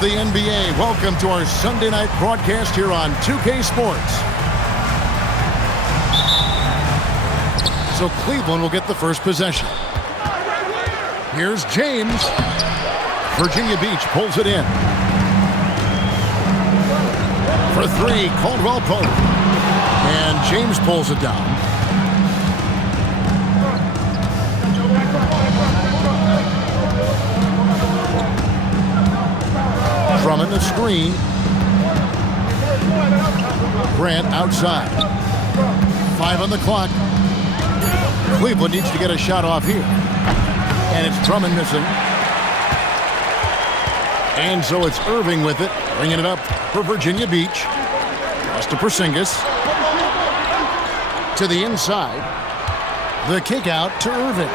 The NBA. Welcome to our Sunday night broadcast here on 2K Sports. So Cleveland will get the first possession. Here's James. Virginia Beach pulls it in. For three, Caldwell Pope. And James pulls it down. Drummond the screen. Grant outside. 5 on the clock. Cleveland needs to get a shot off here. And it's Drummond missing. And so it's Irving with it, bringing it up for Virginia Beach. Pass to Porzingis. To the inside. The kick out to Irving.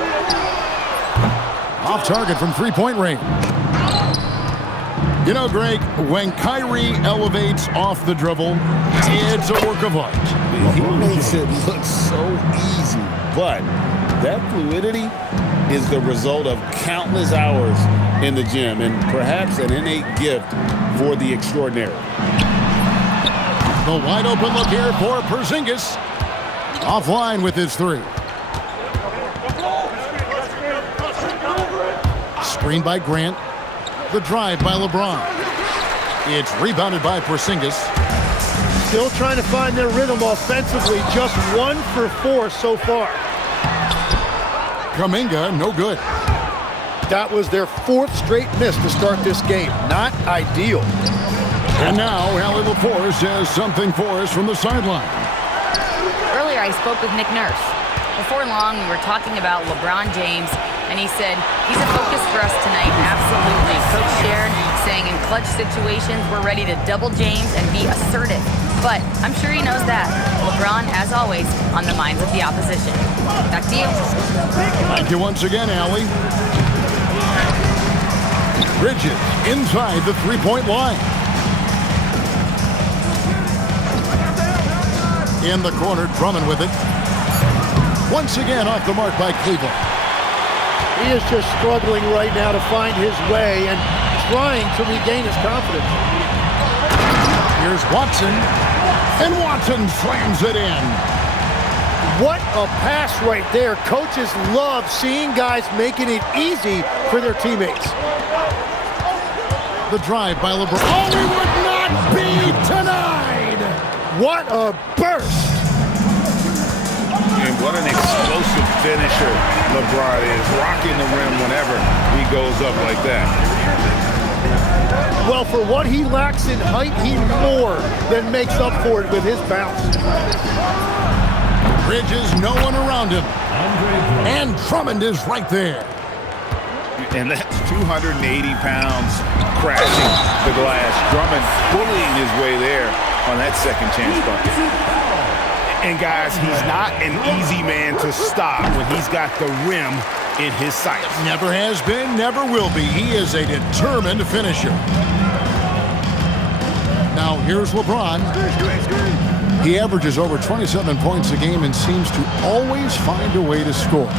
Off target from three-point range. You know, Greg, when Kyrie elevates off the dribble, it's a work of art. He makes it look so easy, but that fluidity is the result of countless hours in the gym and perhaps an innate gift for the extraordinary. The wide open look here for Porzingis. Offline with his three. Screened by Grant. The drive by LeBron. It's rebounded by Porzingis. Still trying to find their rhythm offensively. Just 1 for 4 so far. Kuminga, no good. That was their 4th straight miss to start this game. Not ideal. And now, Allie LaForce has something for us from the sideline. Earlier, I spoke with Nick Nurse. Before long, we were talking about LeBron James, and he said, he's a focus for us tonight. Absolutely. Coach shared, saying in clutch situations, we're ready to double James and be assertive. But I'm sure he knows that. LeBron, as always, on the minds of the opposition. Back to you. Thank you once again, Allie. Bridges inside the three-point line. In the corner, Drummond with it. Once again off the mark by Cleveland. He is just struggling right now to find his way and trying to regain his confidence. Here's Watson. And Watson slams it in. What a pass right there. Coaches love seeing guys making it easy for their teammates. The drive by LeBron. Oh, we would not be denied. What a burst. And what an explosive finisher LeBron is, rocking the rim whenever he goes up like that. Well, for what he lacks in height, he more than makes up for it with his bounce. Bridges, no one around him. And Drummond is right there. And that's 280 pounds crashing the glass. Drummond bullying his way there on that second chance bucket. And guys, he's not an easy man to stop when he's got the rim in his sights. Never has been, never will be. He is a determined finisher. Now here's LeBron. He averages over 27 points a game and seems to always find a way to score.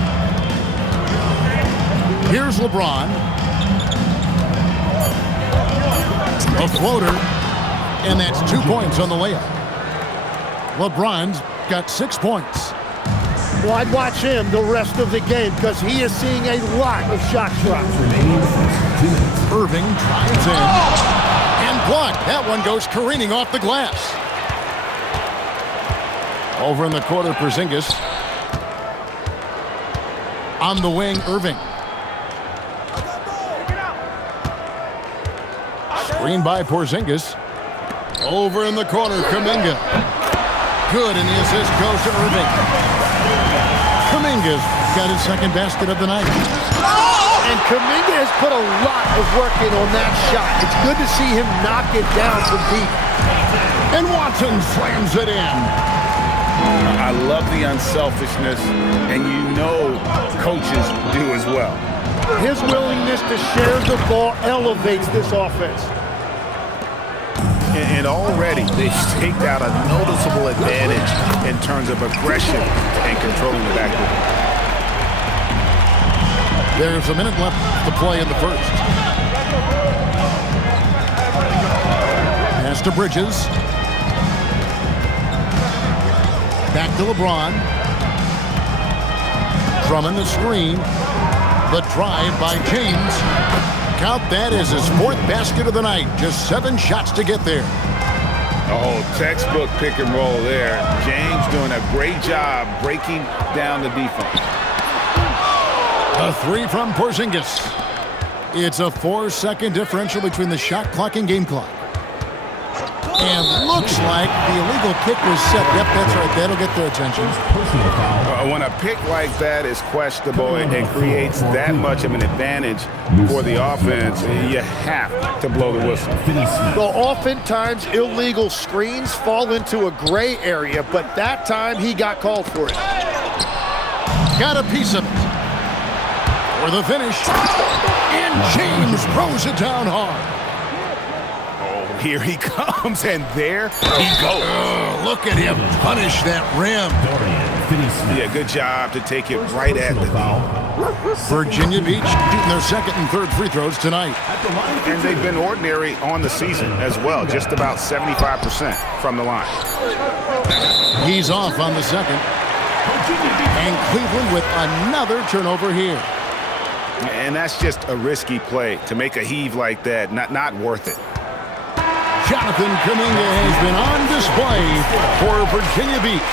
Here's LeBron. A floater. And that's 2 points on the layup. LeBron's got 6 points. Well, I'd watch him the rest of the game because he is seeing a lot of shot drops. Irving drives in. And blocked. That one goes careening off the glass. Over in the corner, Porzingis. On the wing, Irving. Screen by Porzingis. Over in the corner, Kuminga. Good, and the assist goes to Irving. Kuminga's got his second basket of the night. And Kuminga has put a lot of work in on that shot. It's good to see him knock it down from deep. And Watson slams it in. I love the unselfishness, and you know coaches do as well. His willingness to share the ball elevates this offense. And already they've staked out a noticeable advantage in terms of aggression and controlling the backcourt. There's a minute left to play in the first. to Bridges. Back to LeBron. Drummond the screen. The drive by James. Count that as his 4th basket of the night. Just 7 shots to get there. Oh, textbook pick and roll there. James doing a great job breaking down the defense. A 3 from Porzingis. It's a 4-second differential between the shot clock and game clock. And looks like the illegal kick was set. Yep, that's right. That'll get their attention. When a pick like that is questionable and creates that much of an advantage for the offense, you have to blow the whistle. Well, oftentimes illegal screens fall into a gray area, but that time he got called for it. Got a piece of it. For the finish. And James throws it down hard. Here he comes, and there he goes. Look at him punish that rim. Yeah, good job to take it right at the knee. Virginia Beach shooting their 2nd and 3rd free throws tonight. And they've been ordinary on the season as well, just about 75% from the line. He's off on the 2nd. And Cleveland with another turnover here. And that's just a risky play. To make a heave like that, not worth it. Jonathan Kuminga has been on display for Virginia Beach.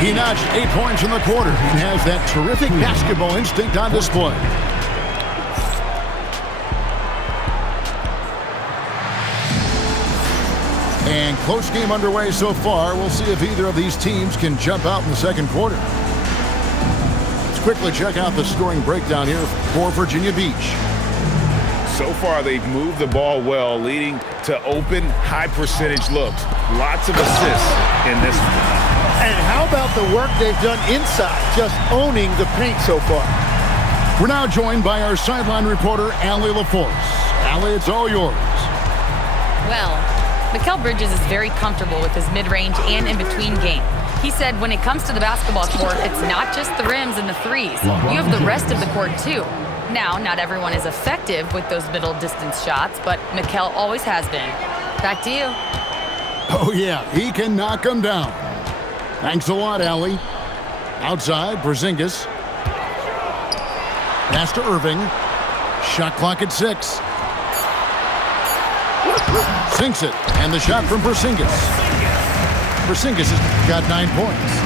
He notched 8 points in the quarter and has that terrific basketball instinct on display. And close game underway so far. We'll see if either of these teams can jump out in the 2nd quarter. Let's quickly check out the scoring breakdown here for Virginia Beach. So far, they've moved the ball well, leading to open, high-percentage looks. Lots of assists in this one. And how about the work they've done inside, just owning the paint so far? We're now joined by our sideline reporter, Allie LaForce. Allie, it's all yours. Well, Mikal Bridges is very comfortable with his mid-range and in-between game. He said when it comes to the basketball court, it's not just the rims and the threes. You have the rest of the court, too. Now, not everyone is effective with those middle distance shots, but Mikal always has been. Back to you. Oh, yeah, he can knock them down. Thanks a lot, Allie. Outside, Porzingis. Pass to Irving. Shot clock at 6. Sinks it, and the shot from Porzingis. Porzingis has got 9 points.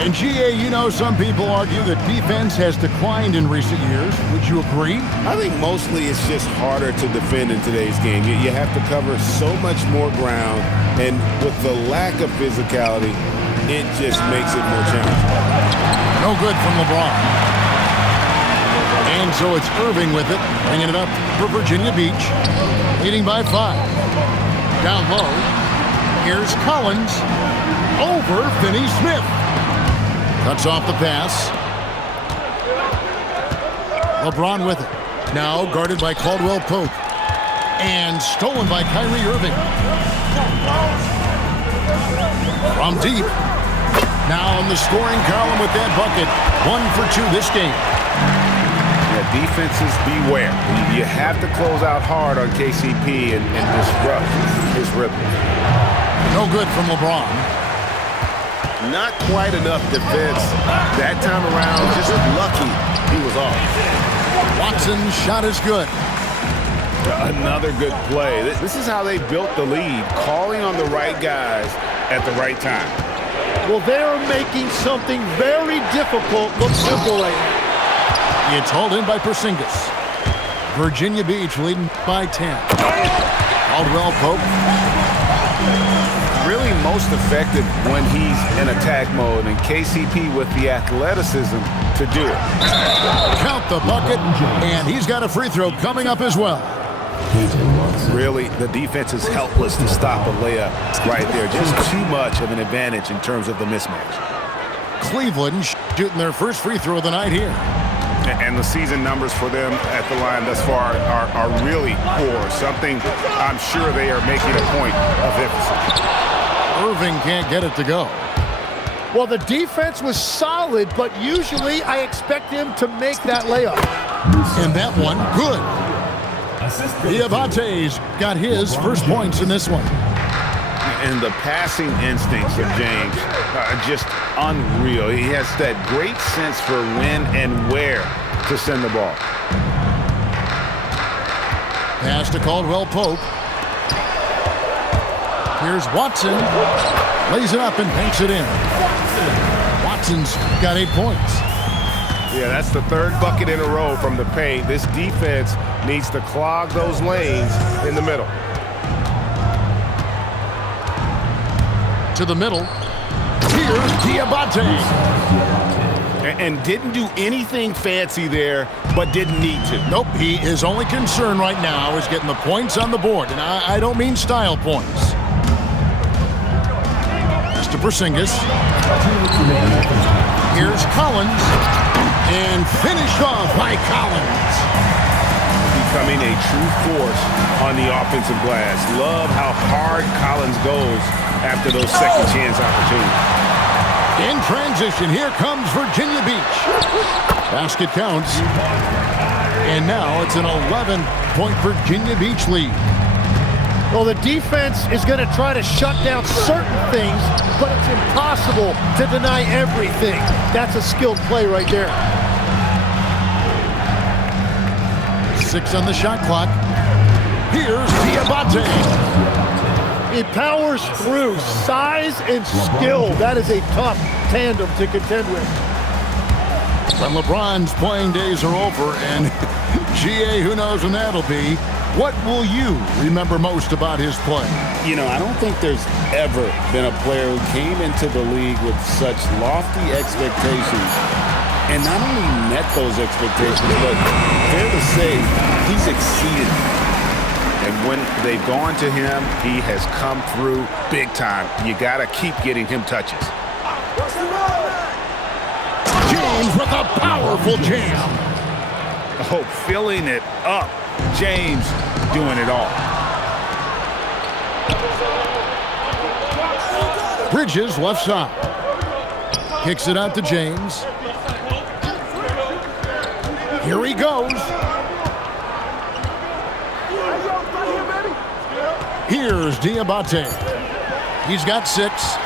And GA, you know, some people argue that defense has declined in recent years. Would you agree? I think mostly it's just harder to defend in today's game. You have to cover so much more ground, and with the lack of physicality, it just makes it more challenging. No good from LeBron. And so it's Irving with it, bringing it up for Virginia Beach, leading by 5. Down low, here's Collins over Finney-Smith. Cuts off the pass. LeBron with it. Now guarded by Caldwell Pope. And stolen by Kyrie Irving. From deep. Now in the scoring column with that bucket. 1 for 2 this game. Yeah, defenses beware. You have to close out hard on KCP and disrupt his rhythm. No good from LeBron. Not quite enough defense that time around. Just lucky he was off. Watson's shot is good. Another good play. This is how they built the lead, calling on the right guys at the right time. Well, they're making something very difficult look simple right now. It's hauled in by Porzingis. Virginia Beach leading by 10. Caldwell Pope. Really most effective when he's in attack mode, and KCP with the athleticism to do it. Count the bucket, and he's got a free throw coming up as well. Really, the defense is helpless to stop a layup right there. Just too much of an advantage in terms of the mismatch. Cleveland shooting their first free throw of the night here. And the season numbers for them at the line thus far are really poor. Something I'm sure they are making a point of emphasis. Irving can't get it to go. Well, the defense was solid, but usually I expect him to make that layup. And that one, good. Diabate's got his first points in this one. And the passing instincts of James are just unreal. He has that great sense for when and where to send the ball. Pass to Caldwell Pope. Here's Watson. Lays it up and banks it in. Watson's got 8 points. Yeah, that's the third bucket in a row from the paint. This defense needs to clog those lanes in the middle. To the middle. Here's Diabate. And didn't do anything fancy there, but didn't need to. Nope, his only concern right now is getting the points on the board. And I don't mean style points. Pass to Porzingis. Here's Collins. And finished off by Collins. Becoming a true force on the offensive glass. Love how hard Collins goes after those second chance opportunities. In transition, here comes Virginia Beach. Basket counts. And now it's an 11-point Virginia Beach lead. Well, the defense is going to try to shut down certain things, but it's impossible to deny everything. That's a skilled play right there. 6 on the shot clock. Here's Diabate. He powers through. Size and skill. That is a tough tandem to contend with. When LeBron's playing days are over, and GA, who knows when that'll be, what will you remember most about his play? You know, I don't think there's ever been a player who came into the league with such lofty expectations and not only met those expectations, but fair to say, he's exceeded them. And when they've gone to him, he has come through big time. You got to keep getting him touches. James with a powerful jam. Oh, filling it up. James doing it all. Bridges left side. Kicks it out to James. Here he goes. Here's Diabate. He's got 6.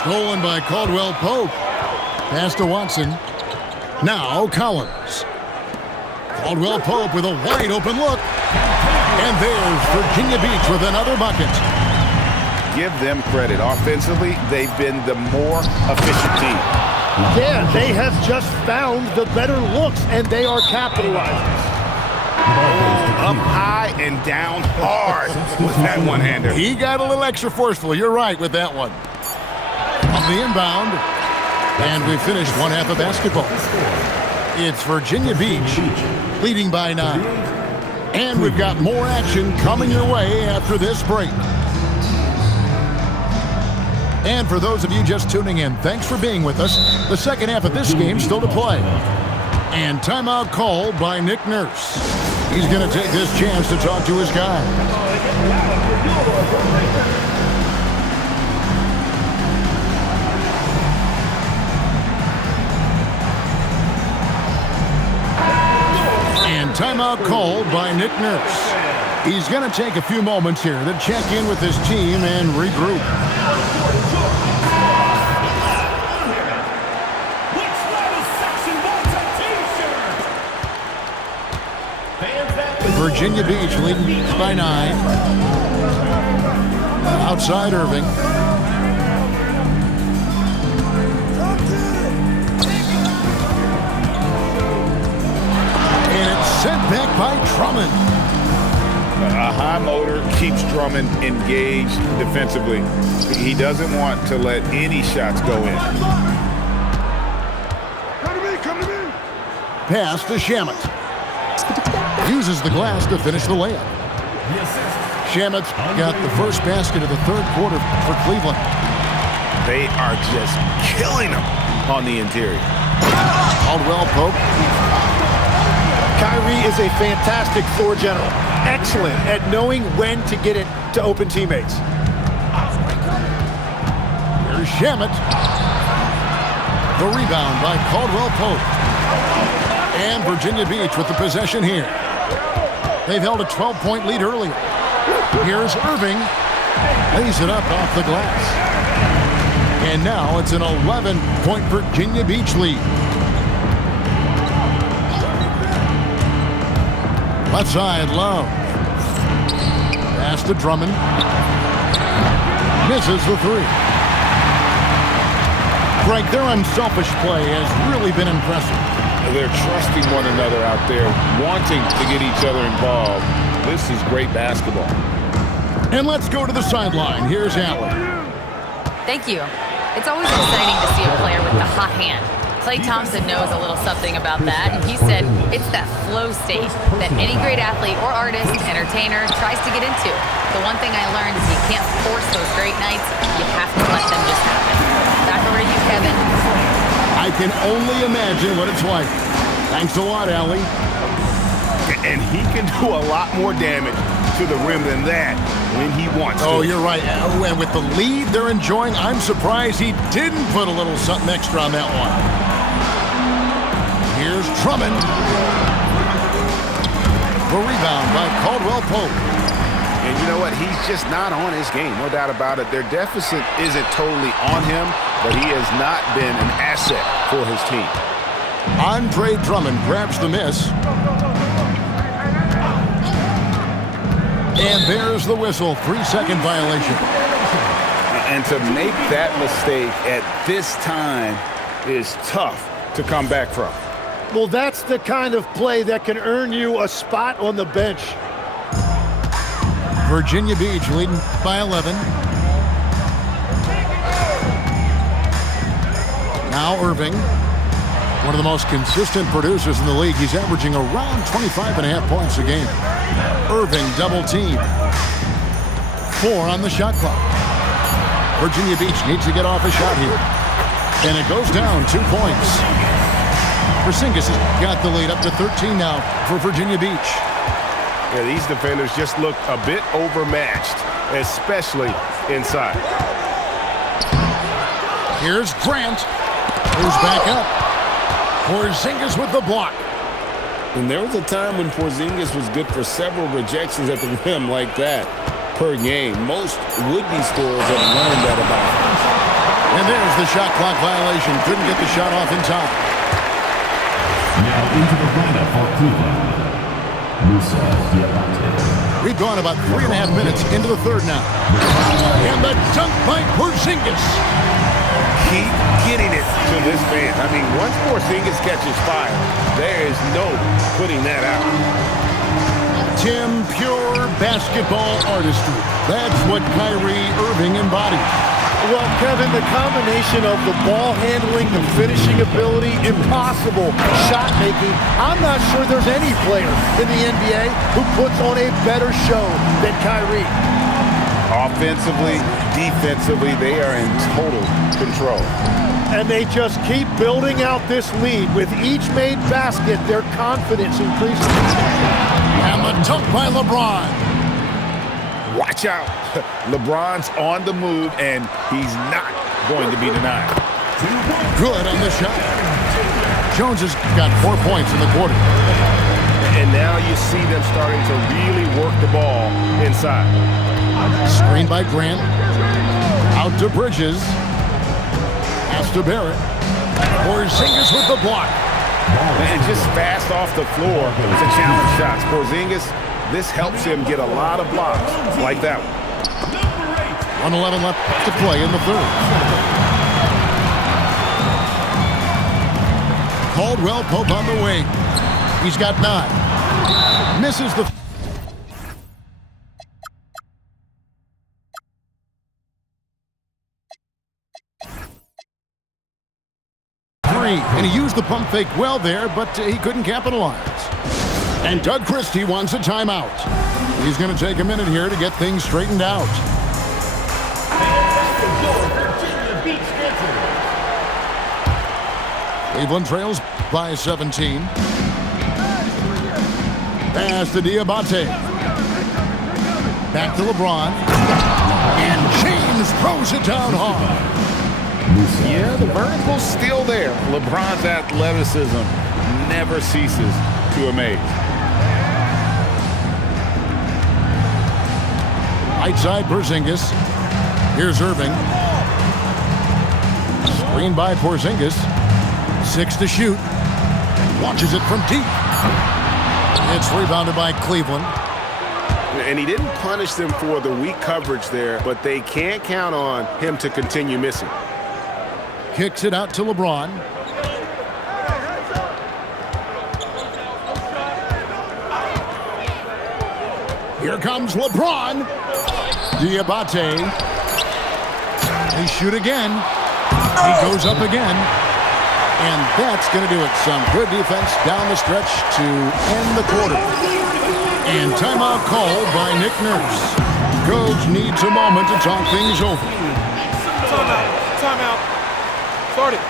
Stolen by Caldwell Pope. Pass to Watson. Now Collins. Caldwell Pope with a wide open look. And there's Virginia Beach with another bucket. Give them credit. Offensively, they've been the more efficient team. Yeah, they have just found the better looks, and they are capitalizing. Up high and down hard with that one-hander. He got a little extra forceful. You're right with that one. On the inbound. And we finished one half of basketball. It's Virginia Beach leading by 9. And we've got more action coming your way after this break. And for those of you just tuning in, thanks for being with us. The second half of this game still to play. And timeout called by Nick Nurse. He's going to take this chance to talk to his guy. And timeout called by Nick Nurse. He's going to take a few moments here to check in with his team and regroup. Virginia Beach leading by 9. Outside Irving. And it's sent back by Drummond. A high motor keeps Drummond engaged defensively. He doesn't want to let any shots go in. Come to me. Pass to Shamet. Uses the glass to finish the layup. Shamet got the first basket of the third quarter for Cleveland. They are just killing him on the interior. Caldwell Pope. Kyrie is a fantastic floor general. Excellent at knowing when to get it to open teammates. Here's Shamet. The rebound by Caldwell Pope. And Virginia Beach with the possession here. They've held a 12-point lead earlier. Here's Irving. Lays it up off the glass. And now it's an 11-point Virginia Beach lead. Left side, Love. Pass to Drummond. Misses the three. Greg, their unselfish play has really been impressive. They're trusting one another out there, wanting to get each other involved. This is great basketball. And let's go to the sideline. Here's Allen. Thank you. It's always exciting to see a player with the hot hand. Klay Thompson knows a little something about that, and he said it's that flow state that any great athlete or artist, entertainer, tries to get into. The one thing I learned is you can't force those great nights. You have to let them just happen. Back over to you, Kevin. I can only imagine what it's like. Thanks a lot, Allie. And he can do a lot more damage to the rim than that when he wants to. Oh, you're right. And with the lead they're enjoying, I'm surprised he didn't put a little something extra on that one. Here's Drummond. The rebound by Caldwell Pope. And you know what? He's just not on his game, no doubt about it. Their deficit isn't totally on him, but he has not been an asset for his team. Andre Drummond grabs the miss. And there's the whistle. 3-second violation. And to make that mistake at this time is tough to come back from. Well, that's the kind of play that can earn you a spot on the bench. Virginia Beach leading by 11. Now Irving, one of the most consistent producers in the league. He's averaging around 25.5 points a game. Irving double team. 4 on the shot clock. Virginia Beach needs to get off a shot here. And it goes down 2 points. Porzingis has got the lead up to 13 now for Virginia Beach. Yeah, these defenders just look a bit overmatched, especially inside. Here's Grant. Who's back up. Porzingis with the block. And there was a time when Porzingis was good for several rejections at the rim like that per game. Most would-be scorers have learned that about him. And there's the shot clock violation. Couldn't get the shot off in time. Now into the lineup for Cleveland, Musa Diabate. We've gone about 3.5 minutes into the third now. And the dunk by Porzingis. Keep getting it to this man. I mean, once Porzingis catches fire, there is no putting that out. Tim, pure basketball artistry. That's what Kyrie Irving embodies. Well, Kevin, the combination of the ball handling, the finishing ability, impossible shot making. I'm not sure there's any player in the NBA who puts on a better show than Kyrie. Offensively, defensively, they are in total control. And they just keep building out this lead. With each made basket, their confidence increases. And the dunk by LeBron. Watch out. LeBron's on the move, and he's not going to be denied. Good on the shot. Jones has got 4 points in the quarter. And now you see them starting to really work the ball inside. Screen by Grant. Out to Bridges. Pass to Barrett. Porzingis with the block. And just fast off the floor to challenge shots. Porzingis, this helps him get a lot of blocks like that one. 1:11 left to play in the third. Caldwell Pope on the wing. He's got 9. Misses the... And he used the pump fake well there, but he couldn't capitalize. And Doug Christie wants a timeout. He's going to take a minute here to get things straightened out. Cleveland trails by 17. Pass to Diabate. Back to LeBron. And James throws it down hard. Yeah, the vertical's still there. LeBron's athleticism never ceases to amaze. Right side, Porzingis. Here's Irving. Screen by Porzingis. 6 to shoot. Launches it from deep. It's rebounded by Cleveland. And he didn't punish them for the weak coverage there, but they can't count on him to continue missing. Kicks it out to LeBron. Here comes LeBron. Diabate. They shoot again. He goes up again. And that's going to do it. Some good defense down the stretch to end the quarter. And timeout called by Nick Nurse. Coach needs a moment to talk things over. Timeout. Timeout. Start it.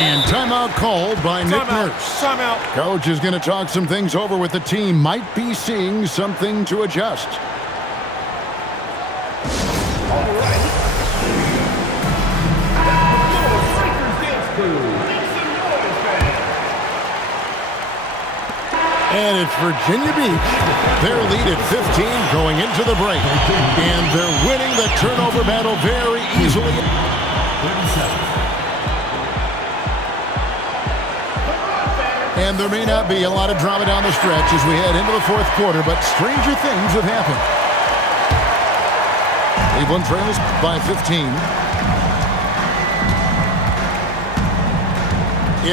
And timeout called by Nick Nurse. Timeout. Coach is going to talk some things over with the team. Might be seeing something to adjust. And it's Virginia Beach. Their lead at 15 going into the break. And they're winning the turnover battle very easily. 37. And there may not be a lot of drama down the stretch as we head into the fourth quarter, but stranger things have happened. Cleveland trails by 15.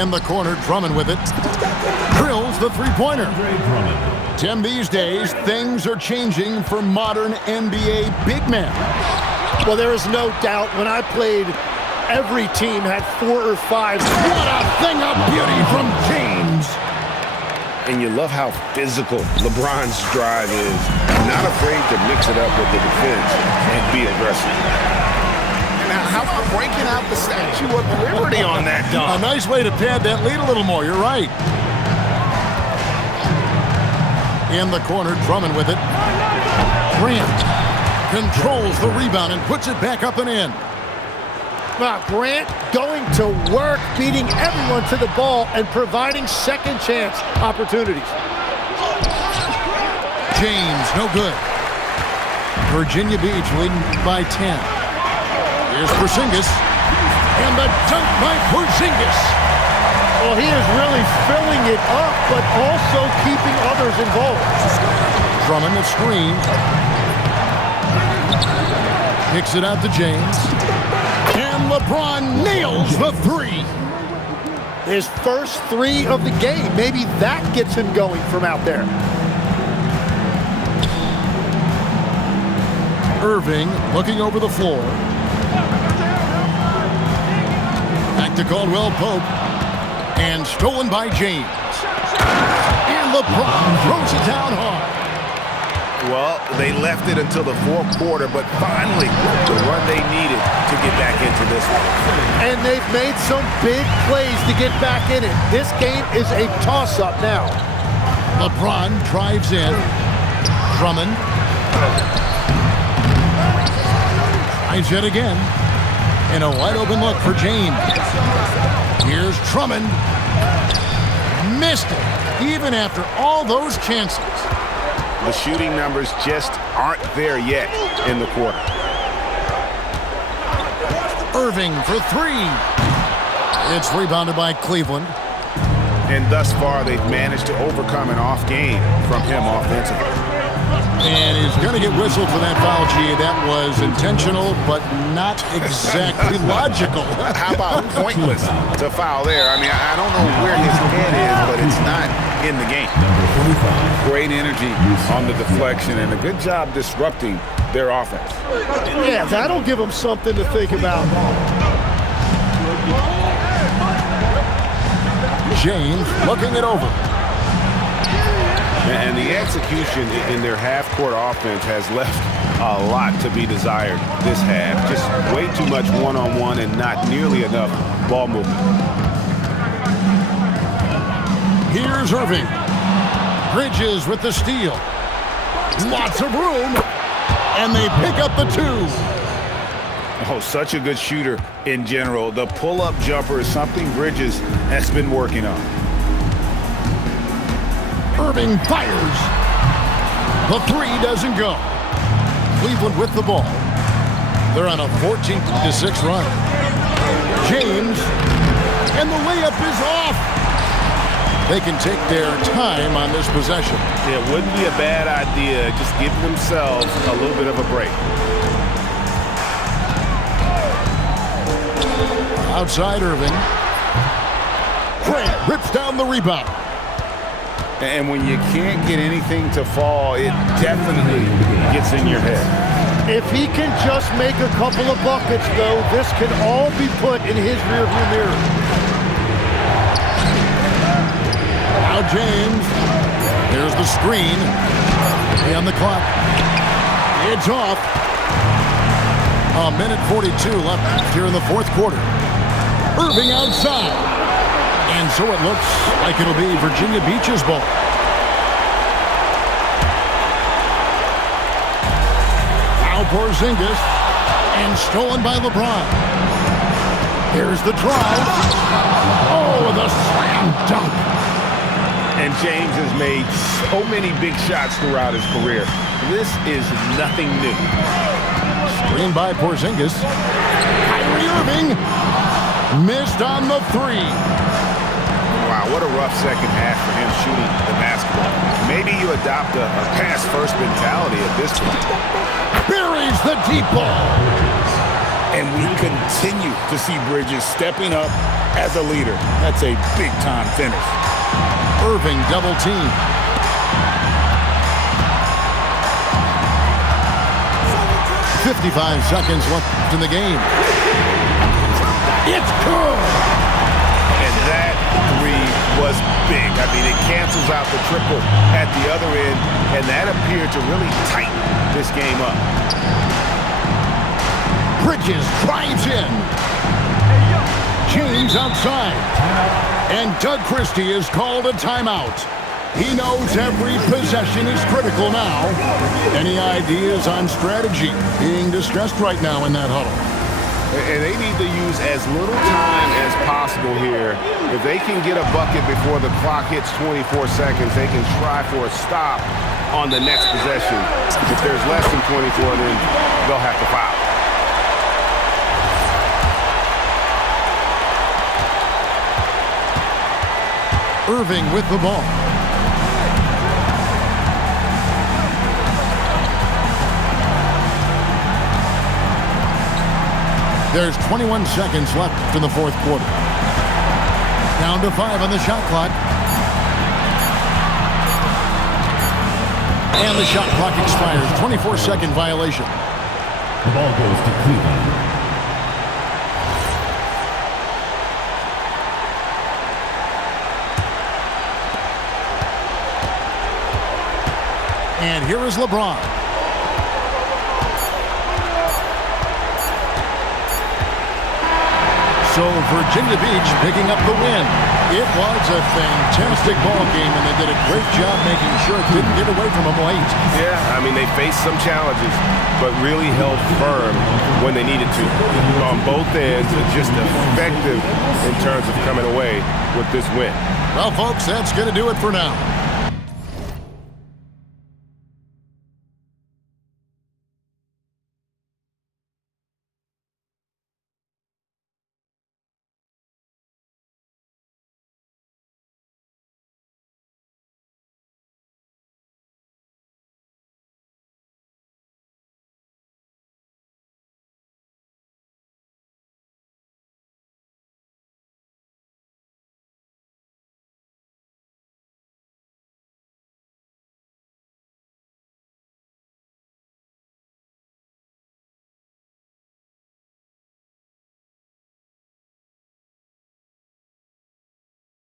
In the corner, Drummond with it. Drills the three-pointer. Tim, these days, things are changing for modern NBA big men. Well, there is no doubt when I played, every team had 4 or 5. What a thing of beauty from James. And you love how physical LeBron's drive is. Not afraid to mix it up with the defense and be aggressive. Now, how about breaking out the Statue of Liberty on that A dunk? nice way to pad that lead a little more. You're right. In the corner, Drummond with it. Grant controls the rebound and puts it back up and in. Grant going to work, beating everyone to the ball and providing second chance opportunities. James, no good. Virginia Beach leading by 10. Here's Porzingis. And the dunk by Porzingis. Well, he is really filling it up, but also keeping others involved. Drummond, the screen. Kicks it out to James. And LeBron nails the three. His first 3 of the game. Maybe that gets him going from out there. Irving looking over the floor. Back to Caldwell Pope. And stolen by James. And LeBron throws it down hard. Well, they left it until the fourth quarter, but finally the run they needed to get back into this one. And they've made some big plays to get back in it. This game is a toss-up now. LeBron drives in. Drummond. Tries it again. And a wide open look for James. Here's Drummond. Missed it, even after all those chances. The shooting numbers just aren't there yet in the quarter. Irving for 3. It's rebounded by Cleveland. And thus far, they've managed to overcome an off game from him offensively. And he's going to get whistled for that foul, G. That was intentional, but not exactly logical. How about pointless to foul there? I mean, I don't know where his head is, but it's not in the game. Great energy on the deflection and a good job disrupting their offense. Yeah, that'll give them something to think about. James looking it over. And the execution in their half-court offense has left a lot to be desired this half. Just way too much one-on-one and not nearly enough ball movement. Here's Irving. Bridges with the steal. Lots of room. And they pick up the 2. Oh, such a good shooter in general. The pull-up jumper is something Bridges has been working on. Irving fires. The 3 doesn't go. Cleveland with the ball. They're on a 14-6 run. James, and the layup is off. They can take their time on this possession. It wouldn't be a bad idea. Just give themselves a little bit of a break. Outside Irving. Grant rips down the rebound. And when you can't get anything to fall, it definitely gets in your head. If he can just make a couple of buckets, though, this can all be put in his rearview mirror. Now James. Here's the screen. On the clock. It's off. A minute 42 left here in the fourth quarter. Irving outside. And so it looks like it'll be Virginia Beach's ball. Now Porzingis. And stolen by LeBron. Here's the drive. Oh, the slam dunk. And James has made so many big shots throughout his career. This is nothing new. Screen by Porzingis. Kyrie Irving missed on the 3. Wow, what a rough second half for him shooting the basketball. Maybe you adopt a pass-first mentality at this point. Buries the deep ball. And we continue to see Bridges stepping up as a leader. That's a big-time finish. Irving double team. "55 seconds left in the game. It's good. And that 3 was big. I mean, it cancels out the triple at the other end, and that appeared to really tighten this game up. Bridges drives in. James outside. And Doug Christie has called a timeout. He knows every possession is critical now. Any ideas on strategy? Being distressed right now in that huddle. And they need to use as little time as possible here. If they can get a bucket before the clock hits 24 seconds, they can try for a stop on the next possession. If there's less than 24, then they'll have to foul. Irving with the ball. There's 21 seconds left in the fourth quarter. Down to 5 on the shot clock. And the shot clock expires. 24-second violation. The ball goes to Cleveland. And here is LeBron. So Virginia Beach picking up the win. It was a fantastic ball game, and they did a great job making sure it didn't get away from them late. Yeah, I mean, they faced some challenges, but really held firm when they needed to. On both ends, just effective in terms of coming away with this win. Well, folks, that's going to do it for now.